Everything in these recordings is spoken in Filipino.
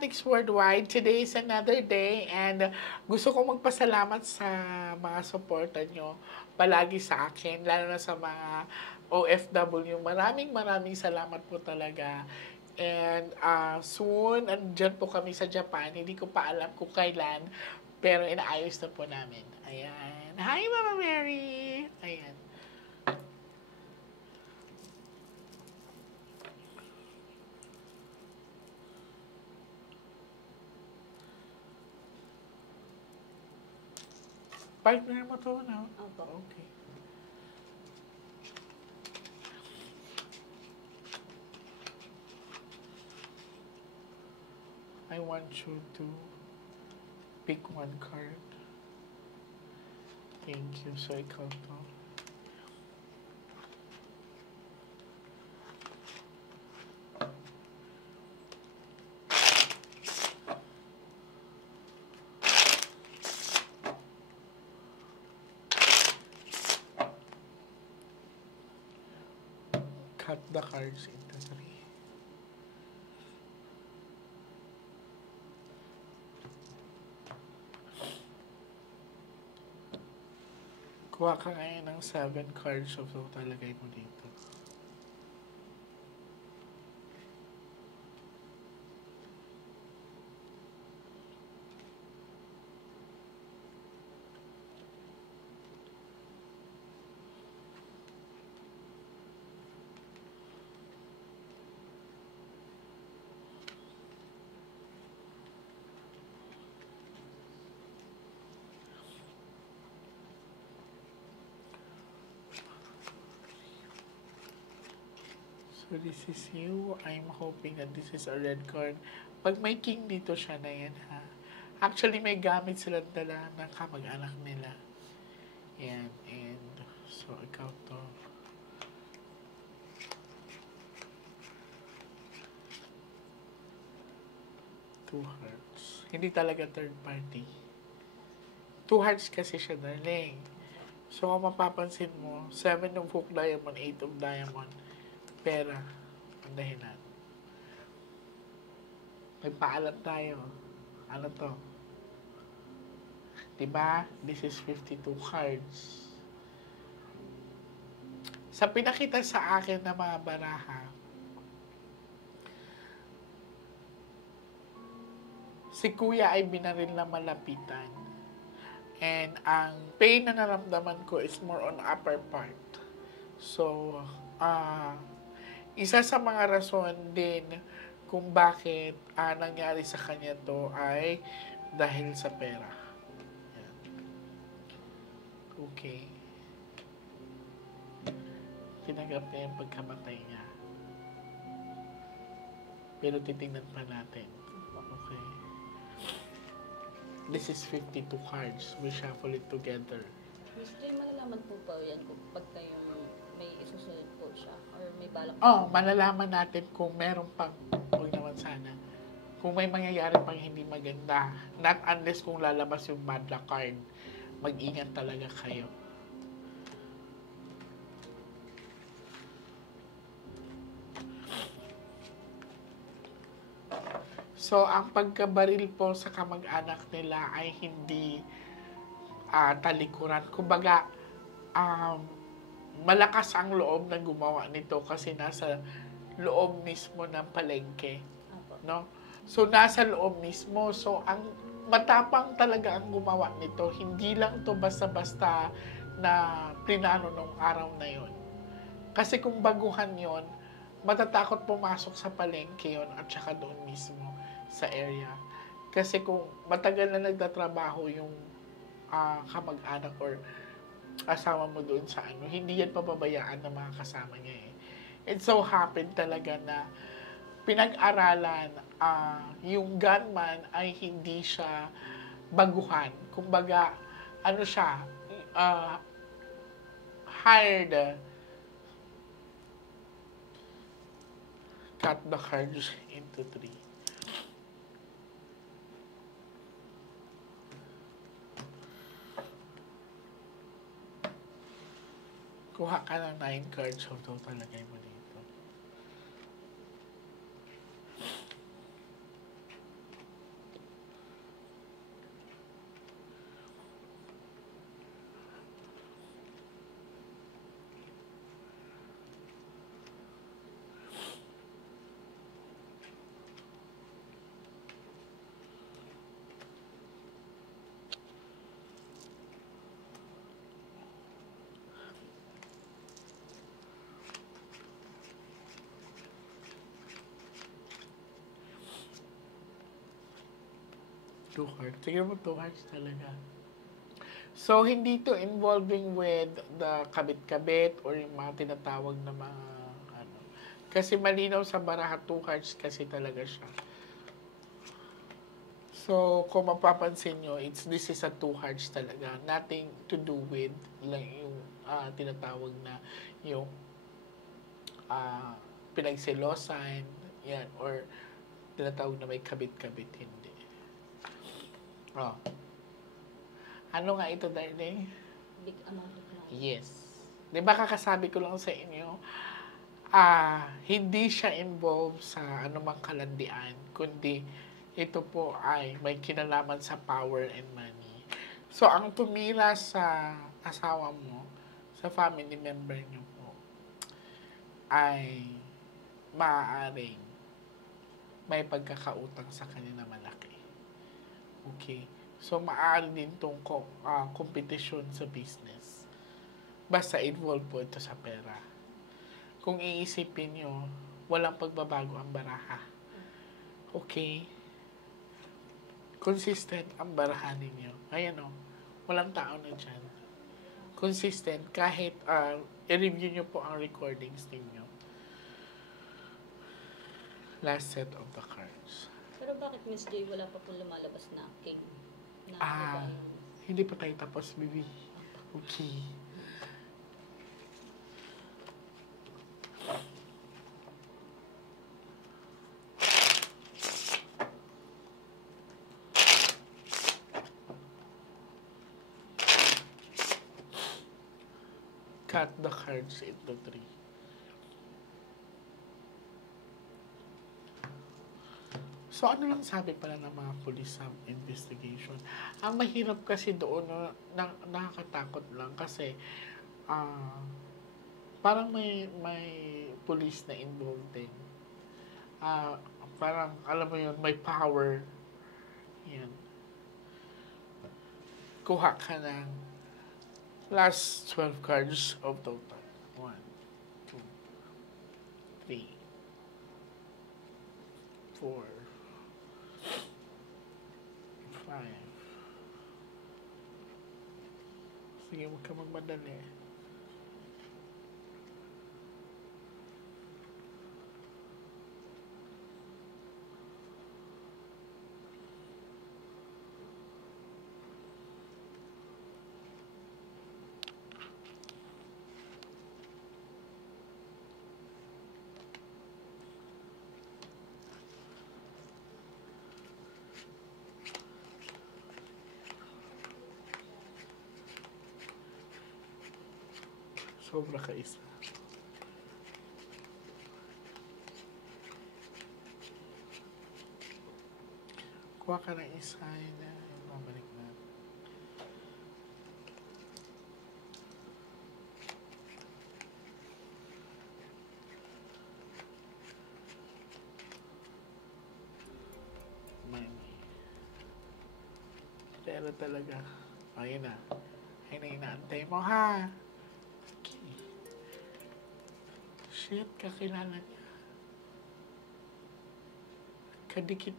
Mathematics Worldwide. Today is another day and gusto ko magpasalamat sa mga suporta nyo palagi sa akin, lalo na sa mga OFW. Maraming salamat po talaga. And soon, andyan po kami sa Japan. Hindi ko pa alam kung kailan, pero inaayos na po namin. Ayan. Hi, Mama Mary! Ayan. Partner mo to, no? Opo. Okay. I want you to pick one card. Thank you. So, ikaw to. Cut the cards into three. Kuha ka ngayon ng 7 cards of so talagay mo dito. So this is you. I'm hoping that this is a red card. Pag may king dito siya na yan, ha? Actually, may gamit silang dala ng kamag-anak nila. Yan. And, so, ikaw to. Two hearts. Hindi talaga third party. Two hearts kasi siya, darling. So, kung mapapansin mo, 7 of hook diamond, 8 of diamond. Pera. Ang dahilan. May paalam tayo. Ano to? Diba? This is 52 cards. Sa pinakita sa akin na mga baraha, si kuya ay binaril na malapitan. And ang pain na naramdaman ko is more on upper part. So, isa sa mga rason din kung bakit nangyari sa kanya to ay dahil sa pera. Yan. Okay. Tinanggap niya yung pagkamatay niya. Pero titingnan pa natin. Okay. This is 52 cards. We shuffle it together. Mr. malalaman po ba yan kung pagka yung may isusunod po siya or may balak Malalaman natin kung meron pang, huwag naman sana, kung may mangyayari pang hindi maganda. Not unless kung lalabas yung bad luck card. Mag-ingat talaga kayo. So, ang pagkabaril po sa kamag-anak nila ay hindi talikuran. Kumbaga, malakas ang loob na gumawa nito kasi nasa loob mismo ng palengke. No? So, nasa loob mismo. So, ang matapang talaga ang gumawa nito. Hindi lang to basta-basta na plinano nung araw na yon. Kasi kung baguhan yon, matatakot pumasok sa palengke yon at saka doon mismo sa area. Kasi kung matagal na nagtatrabaho yung kamag-anak or kasama mo doon sa ano, hindi yan papabayaan ng mga kasama niya eh. It so happened talaga na pinag-aralan yung gunman ay hindi siya baguhan. Kumbaga, ano siya, hired. Cut the cards into 3. Kuha ka ng 9 cards, so total lagay mo dito. 2 hearts. Tingnan mo, 2 hearts talaga. So, hindi to involving with the kabit-kabit or yung mga tinatawag na mga ano. Kasi malinaw sa baraha, 2 hearts kasi talaga siya. So, kung mapapansin nyo, this is a 2 hearts talaga. Nothing to do with lang yung tinatawag na yung pinagselosan, yan, or tinatawag na may kabit-kabit, hindi. Oh. Ano nga ito, darling? Big amount of money. Yes. Di ba kakasabi ko lang sa inyo, hindi siya involved sa anumang kalandian, kundi ito po ay may kinalaman sa power and money. So, ang tumira sa asawa mo, sa family member niyo po, ay maaaring may pagkakautang sa kanila malaki. Okay? So, maaari din itong kompetisyon sa business. Basta involved po ito sa pera. Kung iisipin nyo, walang pagbabago ang baraha. Okay? Consistent ang baraha ninyo. Ayan o, walang tao na dyan. Consistent, kahit i-review nyo po ang recordings ninyo. Last set of the cards. Pero bakit Miss Joy wala pa po lumalabas na king? Na Hindi pa tayo tapos, baby. Okay. Cut the cards into 3. So, ano lang sabi pala ng mga police sa investigation? Ang mahirap kasi doon, nakakatakot lang kasi parang may police na involved din. Parang, alam mo yun, may power. Yan. Kuha ka ng last 12 cards of total. 1, 2, 3, 4, 5. Sige, huwag ka magmadali. Sobra ka isa. Kuha ka ng isa na babalik natin. Money. Pero talaga. Ayun na. Ayun na inaantay mo, ha? Shit, kakilala niya. Kadikit,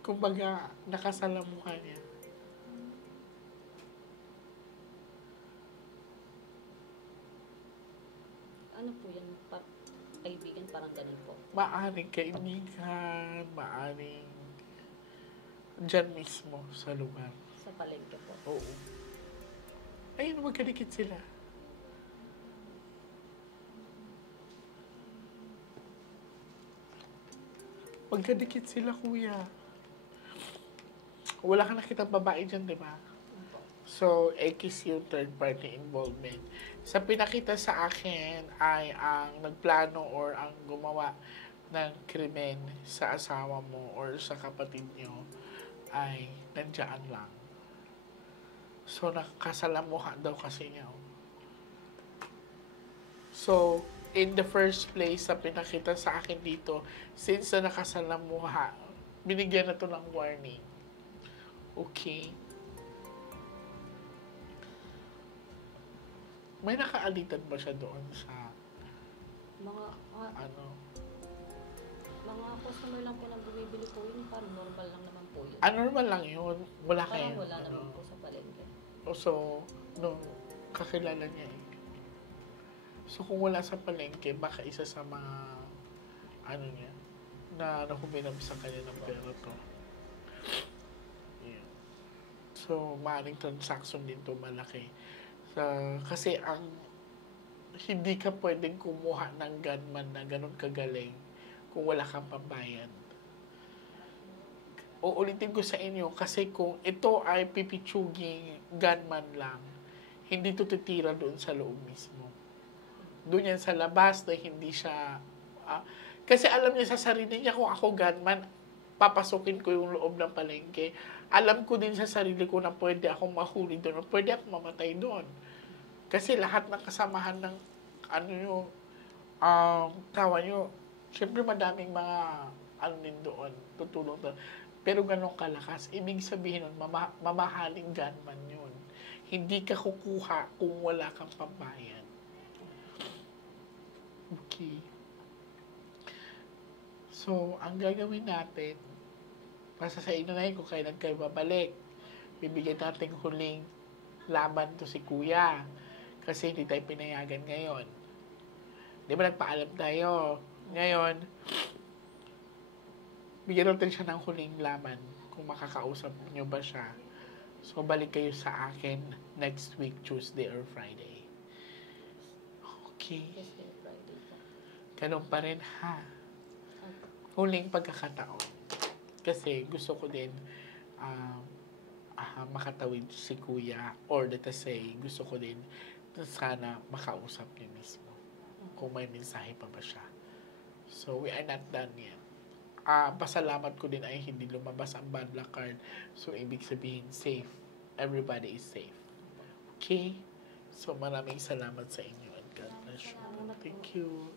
kumbaga, nakasalamuha niya. Ano po yan? Kaibigan, parang ganun po. Maaring kaibigan, maaring dyan mismo sa lugar. Sa palengke po. Oo. Ayun, magkadikit sila. Magkadikit sila, kuya. Wala ka nakitang babae dyan, di ba? So, X yung third party involvement. Sa pinakita sa akin ay ang nagplano or ang gumawa ng krimen sa asawa mo or sa kapatid nyo ay nandiyan lang. So, nakasalamuha daw kasi niya. So, in the first place, sa pinakita sa akin dito, since na nakasalamuha, binigyan na to ng warning. Okay? May nakaalitan ba siya doon sa Mga Mga customer lang po na bumibili po yun, parang normal lang naman po yun. Normal lang yun. Wala Parang kayo. wala naman po sa palengke. So, no, kakilala niya eh. So, kung wala sa palengke, baka isa sa mga, ano niya, na huminam sa kanya ng pera to. Yeah. So, maaaring transaction din to malaki. Kasi hindi ka pwedeng kumuha ng gunman na ganun kagaling kung wala kang pambayad. Uulitin ko sa inyo, kasi kung ito ay pipitsuging gunman lang, hindi to titira doon sa loob mismo. Doon yan sa labas na hindi siya... kasi alam niya sa sarili niya, kung ako gunman, papasukin ko yung loob ng palengke. Alam ko din sa sarili ko na pwede akong mahuli doon, pwede akong mamatay doon. Kasi lahat ng kasamahan ng kawan nyo, syempre madaming mga din doon, tutulong doon. Pero ganun kalakas, ibig sabihin nun, mamahaling gunman yun. Hindi ka kukuha kung wala kang pambayad. Okay. So, ang gagawin natin, nasa sa inyo na yun kung kailan kayo babalik. Bibigyan natin huling laban to si Kuya. Kasi hindi tayo pinayagan ngayon. Di ba nagpaalam tayo? Ngayon, bigyan natin siya ng huling laban kung makakausap nyo ba siya. So, balik kayo sa akin next week, Tuesday or Friday. Okay. Tuesday, Friday po. Ganun pa rin, ha? Huling pagkakataon. Kasi gusto ko din makatawid si Kuya, or let us say, gusto ko din na sana makausap niyo mismo kung may mensahe pa ba siya. So, we are not done yet. Pasalamat ko din ay hindi lumabas ang bad luck card. So, ibig sabihin, safe. Everybody is safe. Okay? So, maraming salamat sa inyo and God bless you. Thank you.